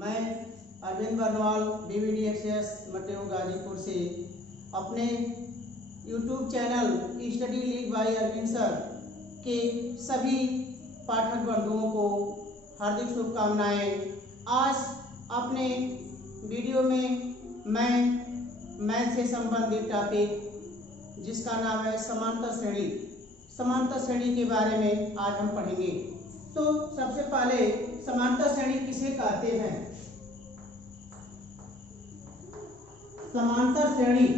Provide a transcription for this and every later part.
मैं अरविंद बर्नवाल BVDXS मटेऊ गाजीपुर से अपने YouTube channel study league by Arvind sir के सभी पाठक बंधुओं को हार्दिक शुभकामनाएं। आज अपने वीडियो में मैं मैथ से संबंधित टॉपिक जिसका नाम है समांतर श्रेणी के बारे में आज हम पढ़ेंगे। तो सबसे पहले समांतर श्रेणी किसे कहते हैं? समांतर श्रेणी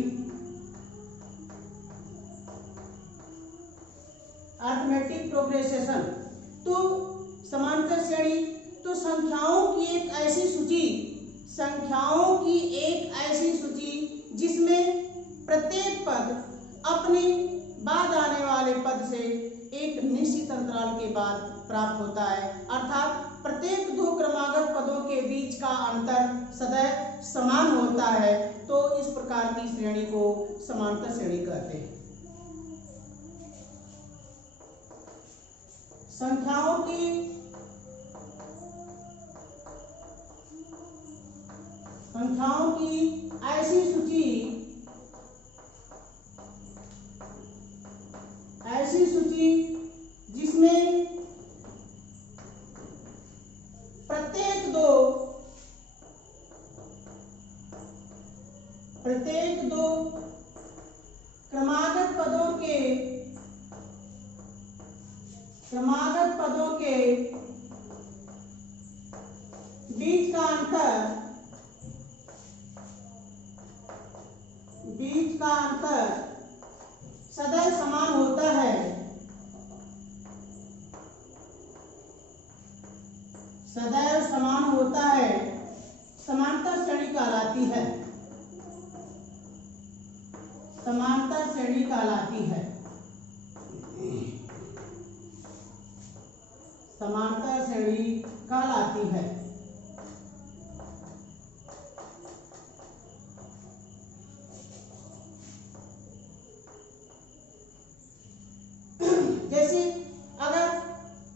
अरिथमेटिक प्रोग्रेशन। तो समांतर श्रेणी तो संख्याओं की एक ऐसी सूची जिसमें प्रत्येक पद अपने बाद आने वाले पद से एक निश्चित अंतराल के बाद प्राप्त होता है, अर्थात प्रत्येक दो क्रमागत पदों के बीच का अंतर सदैव समान होता है। तो इस प्रकार की श्रेणी को समांतर श्रेणी कहते हैं। संख्याओं की ऐसी सूची जिसमें प्रत्येक दो क्रमागत पदों के बीच का अंतर सदैव समान होता है। समांतर श्रेणी कहलाती है। समांतर श्रेणी कहलाती है। जैसे अगर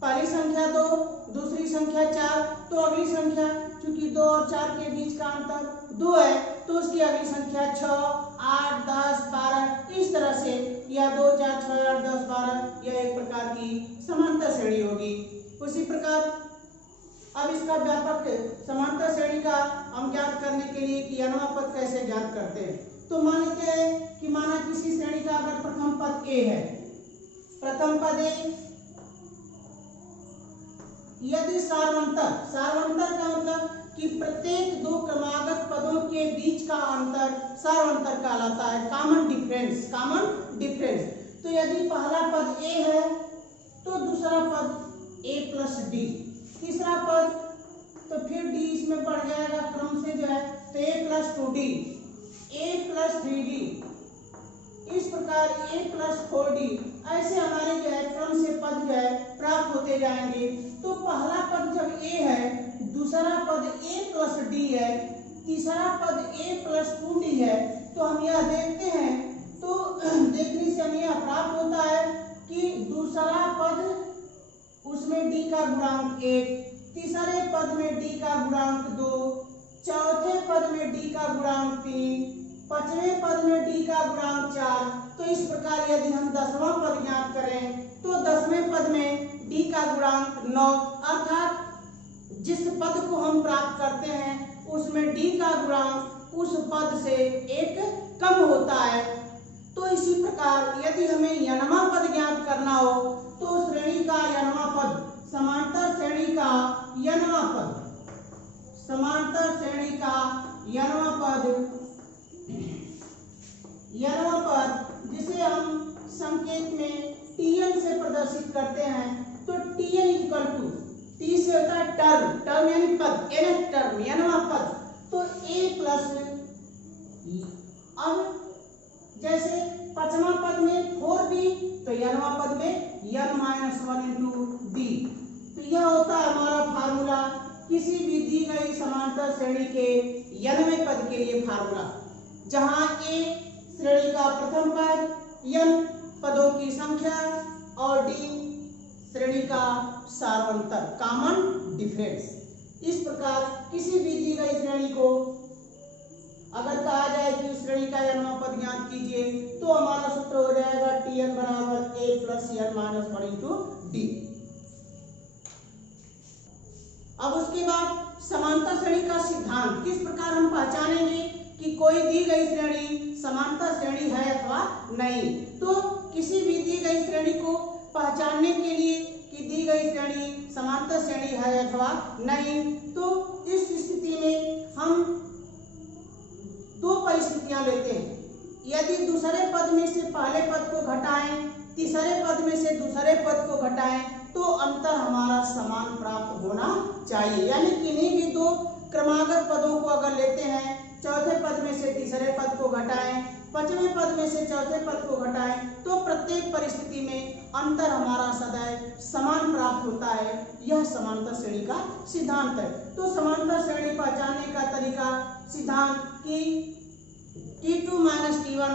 पहली संख्या 2, दूसरी संख्या 4, तो अगली संख्या चूंकि 2 और 4 के बीच का अंतर 2 है, तो उसकी अगली संख्या 6, 8, 10, 12 इस तरह से, या 2, 4, 6, 8, 10, 12 यह एक प्रकार की समांतर श्रेणी होगी। उसी प्रकार अब इसका व्यापक समांतर श्रेणी का हम ज्ञात करने के लिए कि अनवा पद कैसे ज्ञात करते हैं। तो मान लेते हैं कि माना किसी श्रेणी का अगर प्रथम पद A है, प्रथम पद A यदि सार्वंतर का मतलब कि प्रत्येक दो क्रमागत पदों के बीच का अंतर सार्वंतर कहलाता है, कॉमन डिफरेंस। तो यदि पहला पद A है तो दूसरा पद A प्लस D, तीसरा पद तो फिर D इसमें बढ़ जाएगा क्रम से जो है, तो A plus 2D, A plus 3D, इस प्रकार A प्लस 4D, ऐसे हमारे जो है क्रम से पद जो है प्राप्त होते जाएंगे। तो पहला पद जब A है, दूसरा पद A प्लस D है, तीसरा पद A प्लस 2D है, तो हम यह देखते हैं, तो देखने से हमें यह प्राप्त होता है कि दूसरा पद उसमें D का गुणांक 1, तीसरे पद में D का गुणांक 2, चौथे पद में D का गुणांक 3, पांचवें पद में D का गुणांक 4। तो इस प्रकार यदि हम 10वां पद ज्ञात करें तो 10वें पद में D का गुणांक 9, अर्थात जिस पद को हम प्राप्त करते हैं उसमें D का गुणांक उस पद से एक कम होता है। तो इसी प्रकार यदि हमें यनवा पद ज्ञात करना हो तो श्रेणी का यनवा पद, समांतर श्रेणी का यनवा पद जिसे हम संकेत में Tn से प्रदर्शित करते हैं। तो Tn इक्वल टू T से होता है टर्म यानी पद, nth टर्म यनवा पद, तो A प्लस, अब जैसे पांचवा पद में 4B तो यनवा पद में n-1 इंटू D। तो यह होता है हमारा फार्मूला किसी भी दी गई समांतर श्रेणी के यनवें पद के लिए फार्मूला, जहां A श्रेणी का प्रथम पद, n पदों की संख्या और D श्रेणी का सार्वंतर, कॉमन डिफरेंस। इस प्रकार किसी भी श्रेणी को अगर कहा जाए कि उस श्रेणी का n पद ज्ञात कीजिए, तो हमारा सूत्र हो जाएगा Tn बराबर a plus n minus 1 into d. अब उसके बाद समांतर श्रेणी का सिद्धांत किस प्रकार हम पहचानेंगे कि कोई दी गई श्रेणी समांतर श्रेणी है अथवा नहीं। तो किसी भी दी गई श्रेणी को पहचानने के लिए कि दी गई श्रेणी समांतर श्रेणी है अथवा नहीं, तो इस स्थिति में हम दो परिस्थितियां लेते हैं। यदि दूसरे पद में से पहले पद को घटाएं, तीसरे पद में से दूसरे पद को घटाएं, तो अंतर हमारा समान प्राप्त होना चाहिए। यानी किन्हीं भी दो क्रमागत पदों को अगर लेते हैं, चौथे पद में से तीसरे पद को घटाएं, पांचवें पद में से चौथे पद को घटाएं, तो प्रत्येक परिस्थिति में अंतर हमारा सदैव समान प्राप्त होता है। यह समांतर श्रेणी का सिद्धांत है। तो समांतर श्रेणी पहचानने का तरीका सिद्धांत कि T2 माइनस T1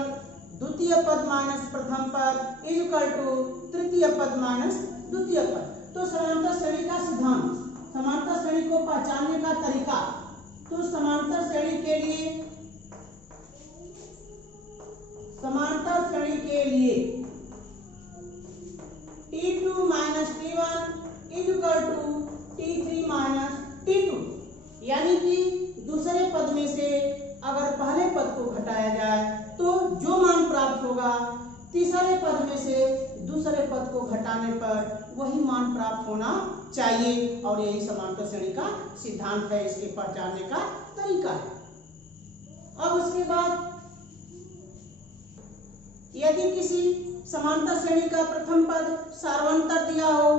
द्वितीय पद माइनस प्रथम पद इक्वल टू तृतीय पद माइनस द्वितीय पद। तो समांतर श्रेणी का सिद्धांत, समांतर श्रेणी को पहचानने का तरीका, तो समांतर श्रेणी के लिए T2 minus T1 equal to T3 minus T2। यानी कि दूसरे पद में से अगर पहले पद को घटाया जाए तो जो मान प्राप्त होगा, तीसरे पद में से दूसरे पद को घटाने पर वही मान प्राप्त होना चाहिए। और यही समांतर श्रेणी का सिद्धांत है, इसके पहचानने का तरीका है। अब उसके बाद यदि किसी समांतर श्रेणी का प्रथम पद सार्वंतर दिया हो,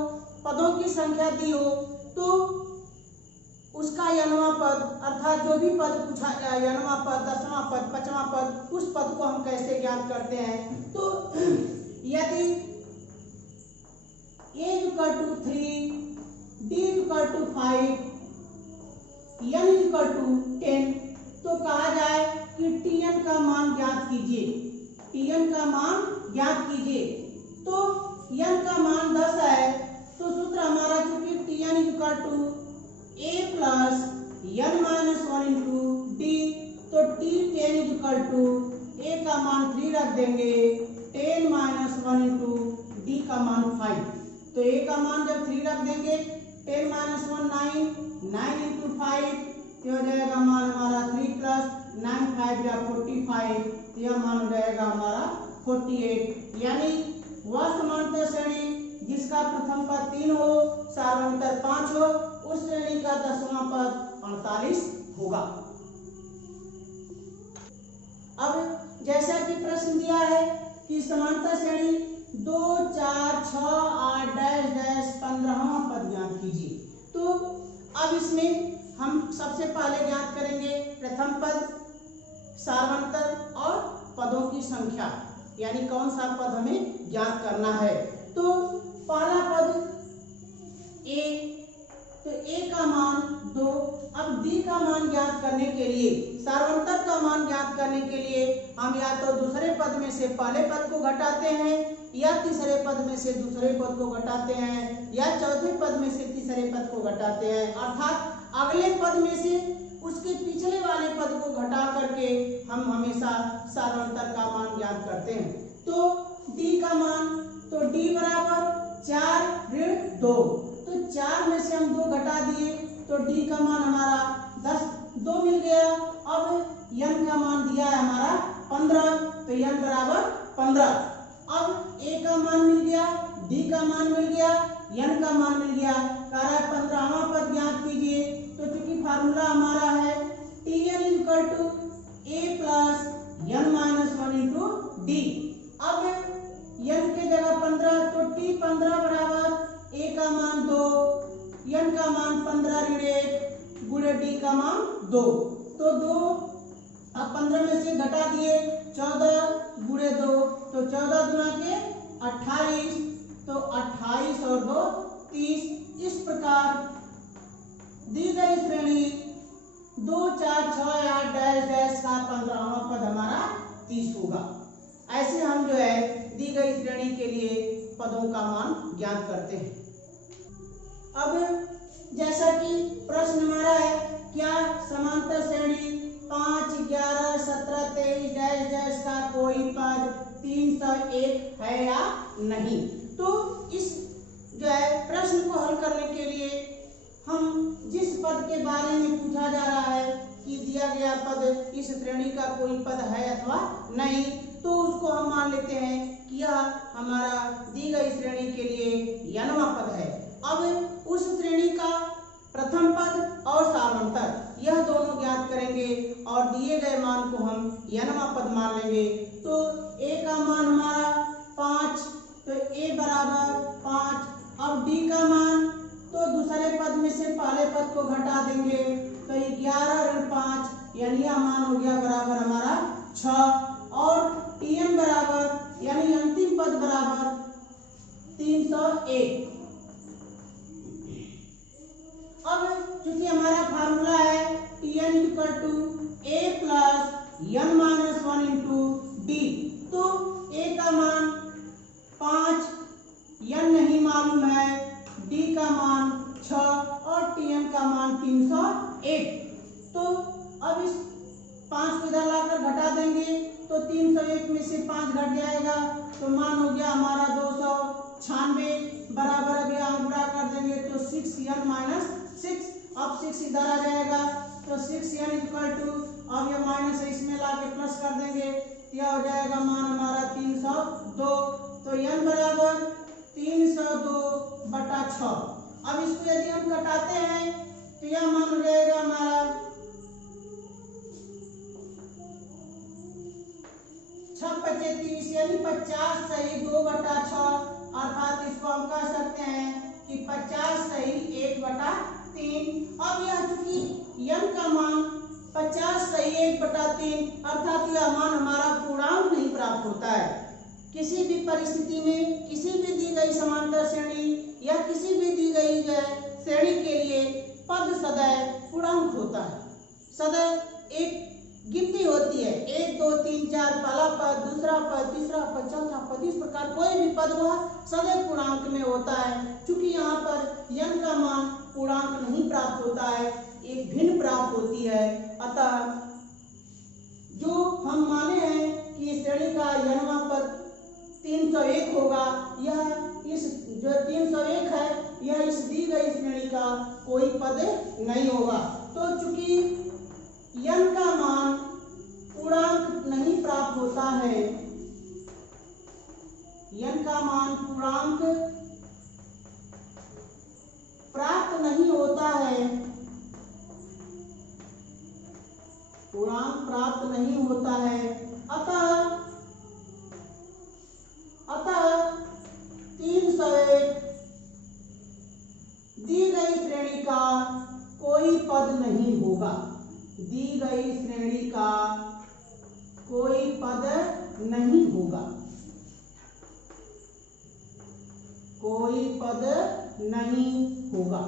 पदों की संख्या दी हो, तो उसका यनवा पद अर्थात जो भी पद पूछा जाए, यनवा पद, दसवां पद, पांचवां पद, उस पद को हम कैसे ज्ञात करते हैं। तो यदि a equal to 3, d equal to 5, n equal to 10, तो कहा जाए कि Tn का मान ज्ञात कीजिए, Tn का मान ज्ञात कीजिए। तो n का मान 10 है, तो सूत्र हमारा चूंकि Tn equal to a plus n minus 1 into d, तो T10 इक्वल टू a का मान 3 रख देंगे, 10 माइनस 1 इंटू डी का मान 5। तो a का मान जब 3 रख देंगे, 10 माइनस 1 9, 9 इंटू 5, तो हो जाएगा मान हमारा 3 प्लस 9 5 या 45, तो यह मान हो जाएगा हमारा 48। यानी वह समांतर श्रेणी जिसका प्रथम पद 3 हो, सार्वंतर 5 हो, उस श्रेणी का दसवां पद 48 होगा। अब जैसा कि प्रश्न दिया है कि समांतर श्रेणी 2 4 6 8 डैश डैश 15वां पद ज्ञात कीजिए। तो अब इसमें हम सबसे पहले ज्ञात करेंगे प्रथम पद, सार्वंतर और पदों की संख्या, यानी कौन सा पद हमें ज्ञात करना है। तो पहला पद a, तो a का मान 2। अब d का मान ज्ञात करने के लिए, सार्वंतर का मान ज्ञात करने के लिए हम या तो दूसरे पद में से पहले पद को घटाते हैं, या तीसरे पद में से दूसरे पद को घटाते हैं, या चौथे पद में से तीसरे पद को घटाते हैं। अर्थात अगले पद में से उसके पिछले वाले पद को घटा करके हम हमेशा सार्वंतर का मान ज्ञात करते हैं। तो d का मान, तो d बराबर 4 ऋण 2, तो 4 में से हम 2 घटा दिए, तो d का मान हमारा 2 मिल गया। अब n का मान दिया है हमारा 15, तो n बराबर 15। अब a का मान मिल गया, d का मान मिल गया, n का मान मिल गया। कह रहा है 15वां पद ज्ञात कीजिए। तो चूंकि फार्मूला हमारा है Tn equal to a plus n minus 1 into d. अब n के जगह 15, तो T15 बराबर a का मान 2, n का मान 15 ऋण 1 गुणे d का मान 2। तो 2 अब 15 में से घटा दिए, 14 गुणे 2, तो 14 गुना के 28, तो 28 और 2 30। इस प्रकार दी गई श्रेणी 2 4 6 8 डैश डैश का 15वां पद हमारा 30 होगा। ऐसे हम जो है दी गई श्रेणी के लिए पदों का मान ज्ञात करते हैं। अब जैसा कि प्रश्न हमारा है, क्या समांतर श्रेणी ऐसा कोई पद 301 है या नहीं। तो इस जो है प्रश्न को हल करने के लिए हम जिस पद के बारे में पूछा जा रहा है कि दिया गया पद इस श्रेणी का कोई पद है अथवा नहीं, तो उसको हम मान लेते हैं कि यह हमारा दी गई श्रेणी के लिए n वां पद है। अब उस श्रेणी का प्रथम पद और सार्वंतर यह दोनों ज्ञात करेंगे और दिए गए मान को हम n वां पद मान लेंगे। तो a का मान हमारा 5, तो a बराबर 5। अब d का मान, तो दूसरे पद में से पहले पद को घटा देंगे, तो 11 ऋण 5 यानी यह मान हो गया बराबर हमारा 6। और tn बराबर यानी अंतिम पद बराबर 301। अब चूंकि हमारा फार्मूला है Tn equal to a plus n minus 1 into d, तो a का मान 5, n नहीं मालूम है, d का मान 6 और Tn का मान 301। तो अब इस 5 को इधर लाकर घटा देंगे, तो 301 में से 5 घट जाएगा, तो मान हो गया हमारा 296 बराबर। अभी हम गुणा कर देंगे तो 6n माइनस 6। अब 6 इधर आ जाएगा, तो 6n इक्वल टू, अब ये माइनस है इसमें ला के प्लस कर देंगे, यह हो जाएगा मान हमारा 302। तो n बराबर 302/6। अब इसको यदि हम घटाते हैं तो यह मान हो जाएगा हमारा 6×5 = 30 यानी 50 सही 2/6, अर्थात इसको हम कह सकते हैं कि 50 सही 1/3। अब यह चूंकि n का मान 50 सही 1/3, अर्थात यह मान हमारा पूर्णांक नहीं प्राप्त होता है। किसी भी परिस्थिति में किसी भी दी गई समांतर श्रेणी या किसी भी दी गई जो है श्रेणी के लिए पद सदैव पूर्णांक होता है, सदैव एक गिनती होती है, 1 2 3 4 पहला पद, दूसरा पद, तीसरा पद, चौथा पद, इस प्रकार कोई भी पद वह सदैव पूर्णांक में होता है। चूंकि यहाँ पर n का मान पूर्णांक नहीं प्राप्त होता है, एक भिन्न प्राप्त होती है, अतः जो हम माने हैं कि श्रेणी का n वां पद 301 होगा, यह इस जो 301 है यह इस दी गई श्रेणी का कोई पद नहीं होगा। तो चूंकि n का मान पूर्णांक नहीं प्राप्त होता है, n का मान पूर्णांक प्राप्त नहीं होता है, पूर्णांक प्राप्त नहीं होता है, अतः 301 दी गई श्रेणी का कोई पद नहीं होगा, दी गई श्रेणी का कोई पद नहीं होगा, कोई पद नहीं होगा।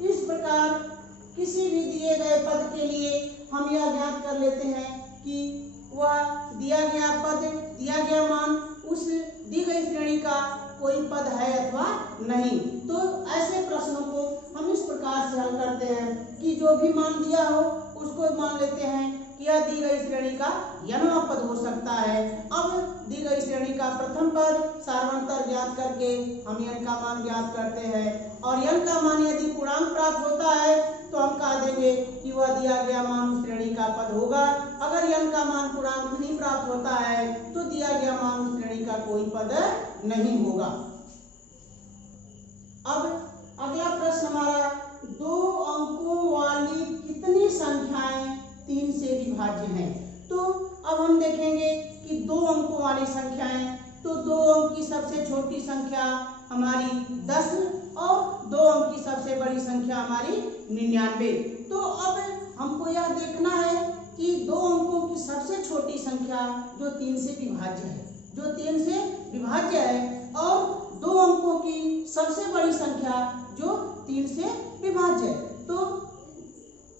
इस प्रकार किसी भी दिए गए पद के लिए हम यह ज्ञात कर लेते हैं कि वह दिया गया पद, दिया गया मान उस दी गई श्रेणी का कोई पद है अथवा नहीं। तो ऐसे प्रश्नों को हम इस प्रकार से हल करते हैं कि जो भी मान दिया हो उसको मान लेते हैं कि यह दी गई श्रेणी का n वां पद हो सकता है। अब दी गई श्रेणी का प्रथम पद सार्वंतर ज्ञात करके हम n का मान ज्ञात करते हैं, और n का मान यदि पूर्णांक प्राप्त होता है तो हम कह देंगे कि वह दिया गया मान उस श्रेणी का पद होगा। अगर n का मान पूर्णांक नहीं प्राप्त होता है तो दिया गया मान उस श्रेणी का कोई पद नहीं होगा। अब अगला प्रश्न हमारा, 2 अंकों वाली कितनी संख्याएं 3 से विभाज्य हैं। तो अब हम देखेंगे कि 2 अंकों वाली संख्याएं, तो 2 अंक की सबसे छोटी संख्या हमारी 10 और 2 अंक की सबसे बड़ी संख्या हमारी 99। तो अब हमको यह देखना है कि 2 अंकों की सबसे छोटी संख्या जो 3 से विभाज्य है, जो 3 से विभाज्य है, और 2 अंकों की सबसे बड़ी संख्या जो 3 से विभाज्य है। तो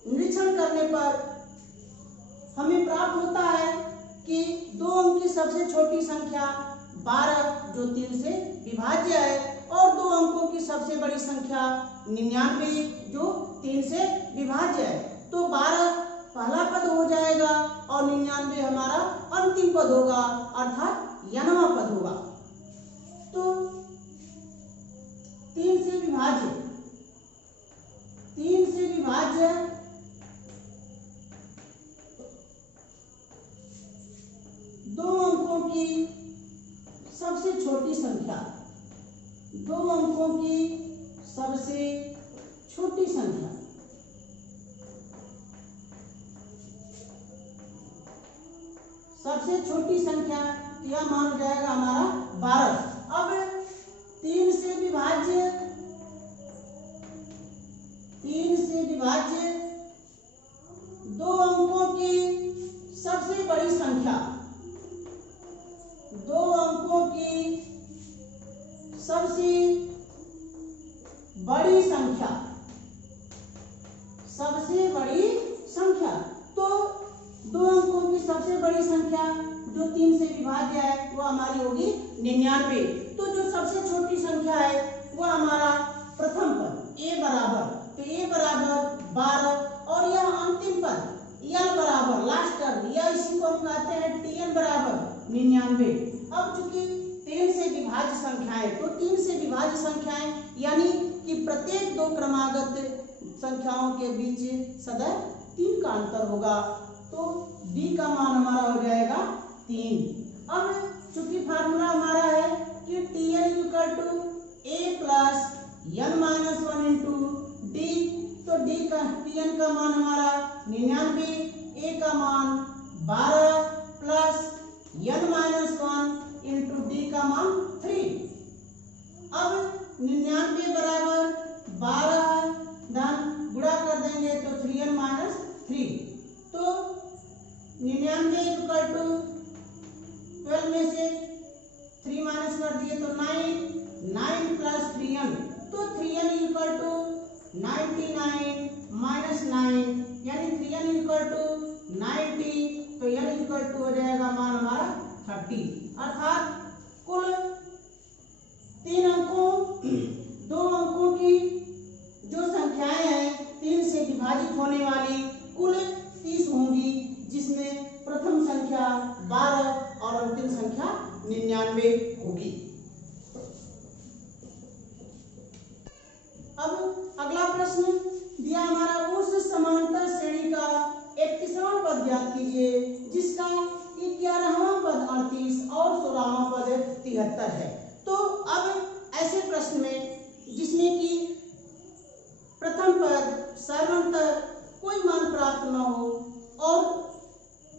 निरीक्षण करने पर हमें प्राप्त होता है कि 2 अंक की सबसे छोटी संख्या 12 जो 3 से विभाज्य है, और 2 अंकों की सबसे बड़ी संख्या 99 जो 3 से विभाज्य है। तो 12 पहला पद हो जाएगा और 99 हमारा अंतिम पद होगा अर्थात 99वां पद होगा। तो 3 से विभाज्य 2 अंकों की सबसे छोटी संख्या, 2 अंकों की सबसे छोटी संख्या, सबसे छोटी संख्या यह मान हो जाएगा हमारा 12। अब 3 से विभाज्य 2 अंकों की सबसे बड़ी संख्या, 2 अंकों की सबसे बड़ी संख्या, सबसे बड़ी संख्या। तो 2 अंकों की सबसे बड़ी संख्या जो 3 से विभाज्य है वो हमारी होगी 99। तो जो सबसे छोटी संख्या है वो हमारा प्रथम पद a बराबर, तो a बराबर 12 और यह अंतिम पद l बराबर लास्ट टर्म, या इसी को हम कहते हैं tn बराबर 99। अब चूंकि 3 से विभाज्य संख्याएं, तो 3 से विभाज्य संख्याएं यानी कि प्रत्येक 2 क्रमागत संख्याओं के बीच सदैव 3 का अंतर होगा। तो d का मान हमारा हो जाएगा 3। अब चूंकि फार्मूला हमारा है कि tn equal to a plus n minus 1 into d, तो tn का मान हमारा 99, a का मान 12 plus n minus 1 into D का मान 3। अब 99 बराबर 12 धन गुणा कर देंगे तो 3n माइनस 3, तो 99 इक्वल टू 12 में से 3 माइनस कर दिए तो 9 प्लस 3n, तो 3n इक्वल टू 99 माइनस 9 यानी 3n इक्वल टू 90, तो n इक्वल टू हो जाएगा मान हमारा 30। अर्थात कुल 2 अंकों की जो संख्याएं हैं 3 से विभाजित होने वाली कुल 30 होंगी, जिसमें प्रथम संख्या 12 और अंतिम संख्या 99 होगी। अब अगला प्रश्न दिया हमारा, उस समांतर श्रेणी का 31वां पद ज्ञात कीजिए जिसका 11वां पद 38 और 16वां पद 73 है। तो अब ऐसे प्रश्न में जिसमें कि प्रथम पद सर्वांतर कोई मान प्राप्त न हो और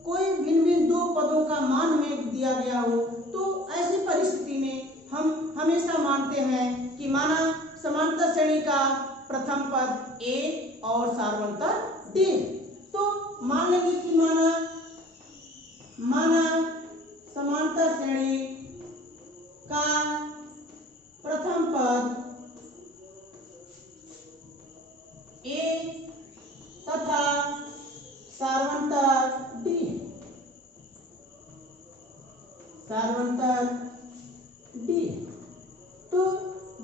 कोई भिन्न भिन्न 2 पदों का मान हमें दिया गया हो, तो ऐसी परिस्थिति में हम हमेशा मानते हैं कि माना समांतर श्रेणी का प्रथम पद a और सार्वंतर d, तो मान लेंगे कि माना समांतर श्रेणी का प्रथम पद a तथा सार्वंतर d, तो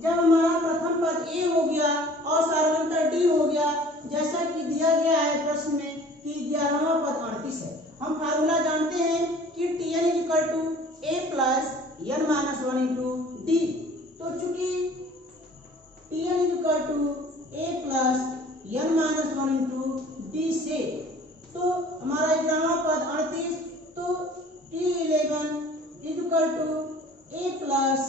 जब हमारा प्रथम पद a हो गया और सार्वंतर d हो गया, जैसा कि दिया गया है प्रश्न में कि 11वां पद 38 है, हम फार्मूला जानते हैं कि tn equal to a plus n minus 1 into d. तो चूंकि tn equal to a plus n minus 1 into d से, तो हमारा 11वां पद 38, तो t11 equal to a plus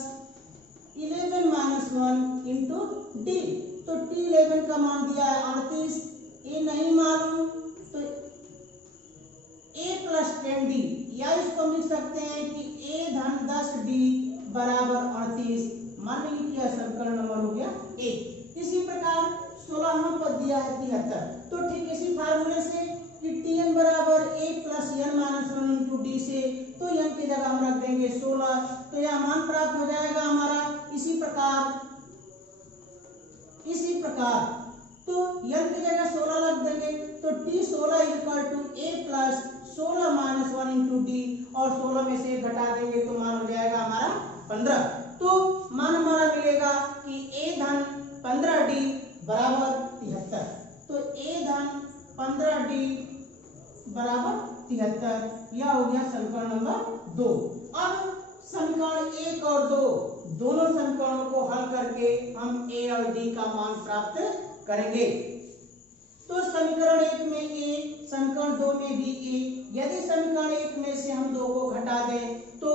11 minus 1 into d. तो t11 का मान दिया है 38, a नहीं मालूम, तो a प्लस 10d, या इसको हम लिख सकते हैं कि a धन 10d बराबर 38। मान लीजिए कि यह समीकरण नंबर हो गया 1। इसी प्रकार 16वां पद दिया है 73, तो ठीक इसी फार्मूले से कि tn बराबर a plus n minus 1 into d से, तो n की जगह हम रख देंगे 16, तो यह मान प्राप्त हो जाएगा हमारा। इसी प्रकार तो n की जगह 16 रख देंगे, तो t16 equal to a plus 16 minus 1 into d, और 16 में से घटा देंगे तो मान हो जाएगा हमारा 15। तो मान हमारा मिलेगा कि a धन 15d बराबर 73। तो a धन 15d बराबर 73। यह हो गया समीकरण नंबर 2। अब समीकरण 1 और 2 दोनों समीकरणों को हल करके हम a और d का मान प्राप्त करेंगे। तो समीकरण 1 में a, समीकरण 2 में भी a। यदि समीकरण 1 में से हम 2 को घटा दें तो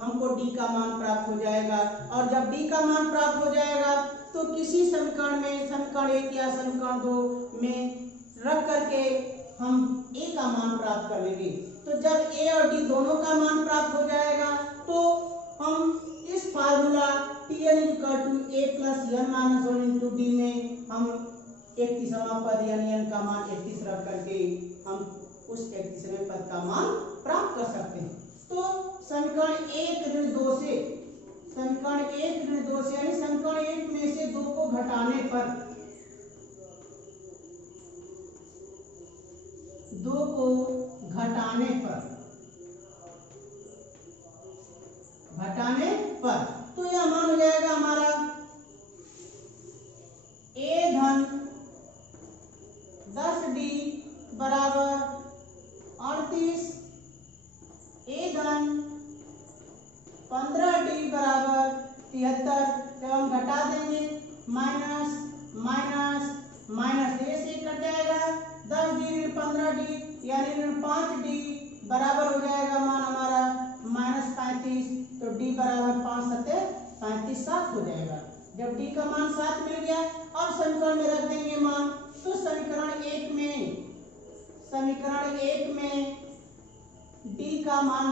हमको d का मान प्राप्त हो जाएगा, और जब d का मान प्राप्त हो जाएगा तो किसी समीकरण में, समीकरण 1 या समीकरण 2 में रख करके हम a का मान प्राप्त कर लेंगे। तो जब a और d दोनों का मान प्राप्त हो जाएगा तो हम इस formula Tn = a + n - 1 × d में हम 31वां पद यानी n का मान 31 रख करके हम उस 31वें पद का मान प्राप्त कर सकते हैं। तो समीकरण 1 ऋण 2 से, समीकरण 1 ऋण 2 से यानी समीकरण 1 में से 2 को घटाने पर, 2 को घटाने पर तो यह मान हो जाएगा हमारा a धन 10d बराबर 38, a धन 15d बराबर 73। जब हम घटा देंगे माइनस माइनस माइनस a से कट जाएगा, 10d ऋण 15d यानी ऋण 5d बराबर हो जाएगा मान हमारा -35। तो d बराबर 5 सत्ते 35, 7 हो जाएगा। जब d का मान 7 मिल गया, अब समीकरण में रख देंगे मान। तो समीकरण 1 में d का मान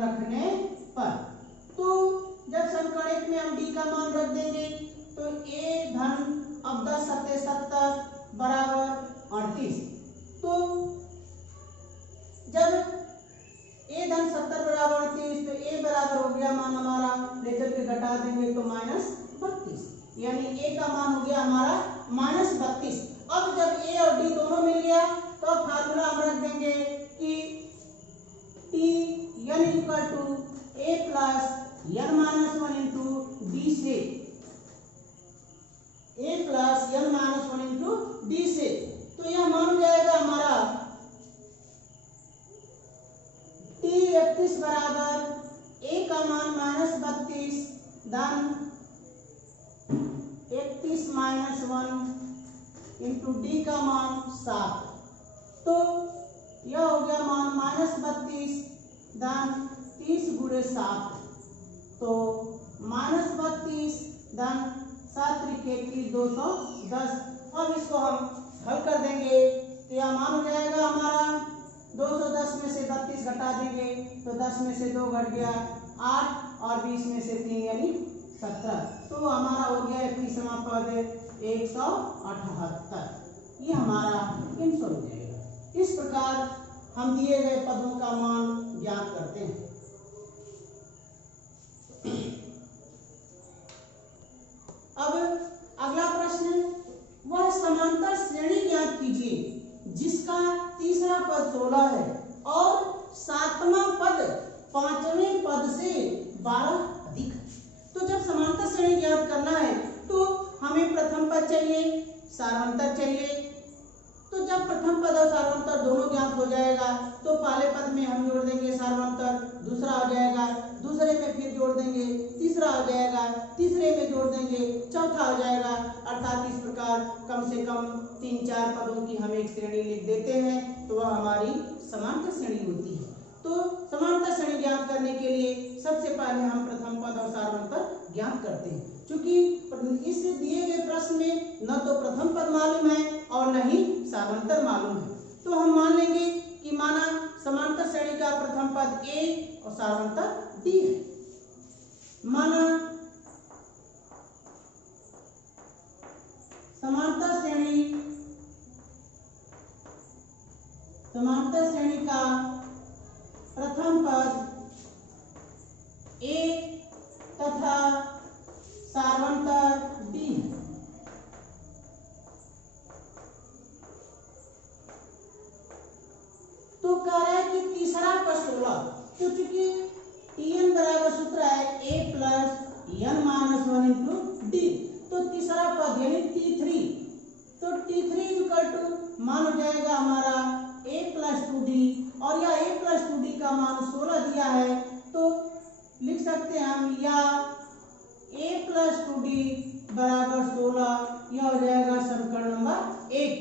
रखने पर, तो जब समीकरण 1 में हम d का मान रख देंगे तो a धन, अब 10 सत्ते 70 बराबर 38। तो जब a धन 70 बराबर 38 तो a बराबर हो गया मान हमारा, लेकर के घटा देंगे तो -32, यानी a का मान हो गया हमारा -32। अब जब a और d दोनों मिल गया तो फार्मूला हम रख देंगे कि Tn = a + n - 1 × d से, a + n - 1 × d से। तो यह मान हो जाएगा हमारा T31 बराबर a का मान -32 धन 31 - 1 × d का मान 7। तो यह हो गया मान -32 धन 30 × 7। तो -32 धन 7 × 31 210। अब इसको हम हल कर देंगे तो यह मान हो जाएगा हमारा 210 में से 32 घटा देंगे तो 10 में से 2 घट गया 8 और 20 में से 3 यानी 17। तो हमारा हो गया 31वां पद 178। ये हमारा आंसर हो जाएगा। इस प्रकार हम दिए गए पदों का मान ज्ञात करते हैं। अब अगला प्रश्न, वह समांतर श्रेणी ज्ञात कीजिए जिसका तीसरा पद 16 है और सातवां पद पांचवें पद से 12 अधिक है। तो जब समांतर श्रेणी ज्ञात करना है तो हमें प्रथम पद चाहिए, सारांतर चाहिए। तो जब प्रथम पद और सारांतर दोनों ज्ञात हो जाएगा तो पहले पद में हम जोड़ देंगे सारांतर, दूसरा हो जाएगा, दूसरे में फिर जोड़ देंगे, तीसरा हो जाएगा, तीसरे में जोड़ देंगे, चौथा हो जाएगा। अर्थात इस प्रकार कम से कम 3-4 पदों की हम एक श्रेणी लिख देते हैं तो वह हमारी समांतर श्रेणी होती है। तो समांतर श्रेणी ज्ञात करने के लिए सबसे पहले हम प्रथम पद और सारांतर ज्ञात करते हैं। क्योंकि इस दिए गए प्रश्न में न तो प्रथम पद मालूम है और न ही सारांतर मालूम है, तो हम मान लेंगे कि माना समांतर श्रेणी का प्रथम पद a और सारांतर d है। माना समांतर श्रेणी का प्रथम पद a तथा सारांतर d है। तो कह रहा है कि तीसरा पद 16, तो चूंकि Tn बराबर सूत्र है a + n - 1 × d, तो तीसरा पद यानी T3, तो T3 = मान हो जाएगा हमारा a प्लस 2d, और यह a प्लस 2d का मान 16 दिया है, तो लिख सकते हैं हम या a प्लस 2d बराबर 16। यह हो जाएगा समीकरण नंबर 1।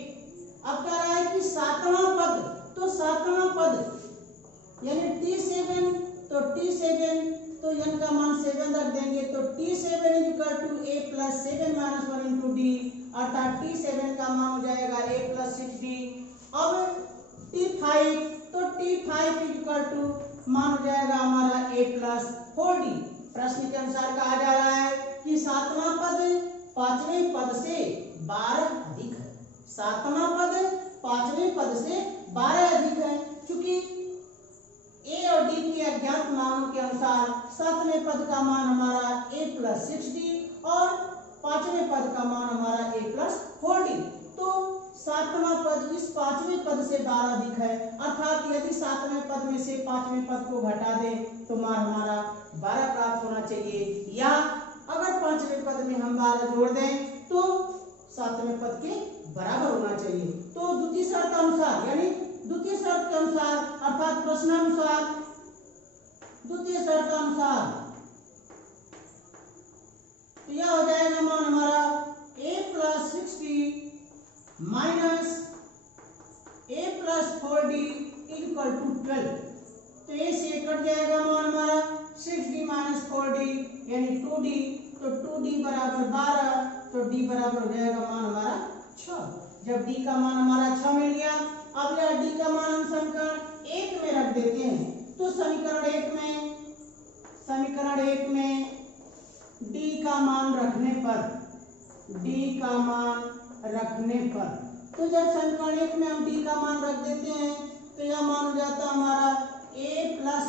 अब कह रहा है कि सातवां पद, तो सातवां पद यानी t7, तो t7 तो n का मान 7 रख देंगे, तो t7 is equal to a plus 7 minus 1 into d, अर्थात t7 का मान हो जाएगा a प्लस 6d। अब t5, तो t5 इज इक्वल टू मान हो जाएगा हमारा a प्लस 4d। प्रश्न के अनुसार कहा जा रहा है कि सातवां पद पांचवें पद से 12 अधिक है। सातवां पद पांचवें पद से 12 अधिक है। चूंकि a और d के अज्ञात मानों के अनुसार सातवें पद का मान हमारा a प्लस 6d और पांचवें पद का मान हमारा a प्लस 4d। तो सातवां पद इस पांचवें पद से 12 अधिक है, अर्थात यदि सातवें पद में से पांचवें पद को घटा दें तो मान हमारा 12 प्राप्त होना चाहिए, या अगर पांचवें पद में हम 12 जोड़ दें तो सातवें पद के बराबर होना चाहिए। तो द्वितीय शर्त अनुसार यानी द्वितीय शर्त के अनुसार अर्थात प्रश्नानुसार द्वितीय शर्त अनुसार तो यह हो जाएगा मान हमारा a plus 6d minus a plus 4d equal to 12। तो a से कट जाएगा मान हमारा 6d माइनस 4d यानी 2d, तो 2d बराबर 12, तो d बराबर हो जाएगा मान हमारा 6। जब d का मान हमारा 6 मिल गया, अब यह d का मान हम समीकरण 1 में रख देते हैं। तो समीकरण 1 में d का मान रखने पर तो जब समीकरण 1 में हम d का मान रख देते हैं तो यह मान हो जाता हमारा a प्लस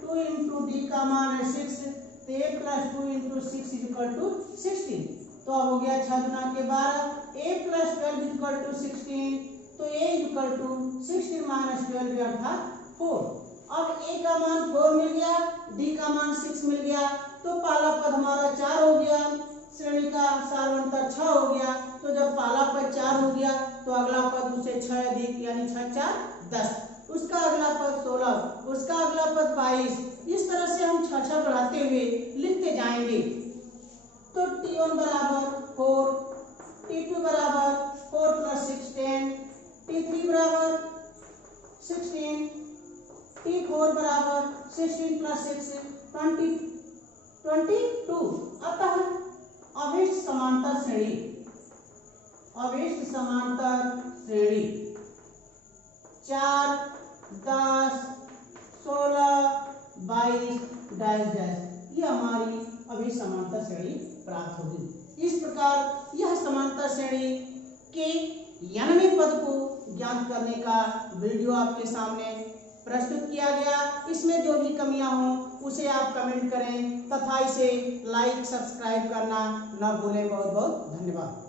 2 इंटू डी का मान है 6, तो a plus 2 into 6 equal to 16। तो अब हो गया 6 गुना के 12, a प्लस 12 इक्वल टू 16, तो a इक्वल टू 16 माइनस 12 अर्थात 4। अब a का मान 4 मिल गया, d का मान 6 मिल गया, तो पहला पद हमारा 4 हो गया, श्रेणी का सारवंतर 6 हो गया। तो जब पहला पद 4 हो गया तो अगला पद उसे 6 अधिक यानी 6 4 10, उसका अगला पद 16, उसका अगला पद 22। इस तरह से हम 6 6 बढ़ाते हुए लिखते जाएंगे। तो t1 बराबर 4, t2 बराबर 4 प्लस 6 10, t3 बराबर 16, t4 बराबर 16 प्लस 6 22। अतः अवेष्ट समांतर श्रेणी 4 10 16 22 डैश डैश ये हमारी अवेष्ट समांतर श्रेणी प्राप्त होगी। इस प्रकार यह समांतर श्रेणी के 91वें पद को ज्ञात करने का वीडियो आपके सामने प्रस्तुत किया गया। इसमें जो भी कमियां हों उसे आप कमेंट करें तथा इसे लाइक सब्सक्राइब करना न भूलें। बहुत बहुत धन्यवाद।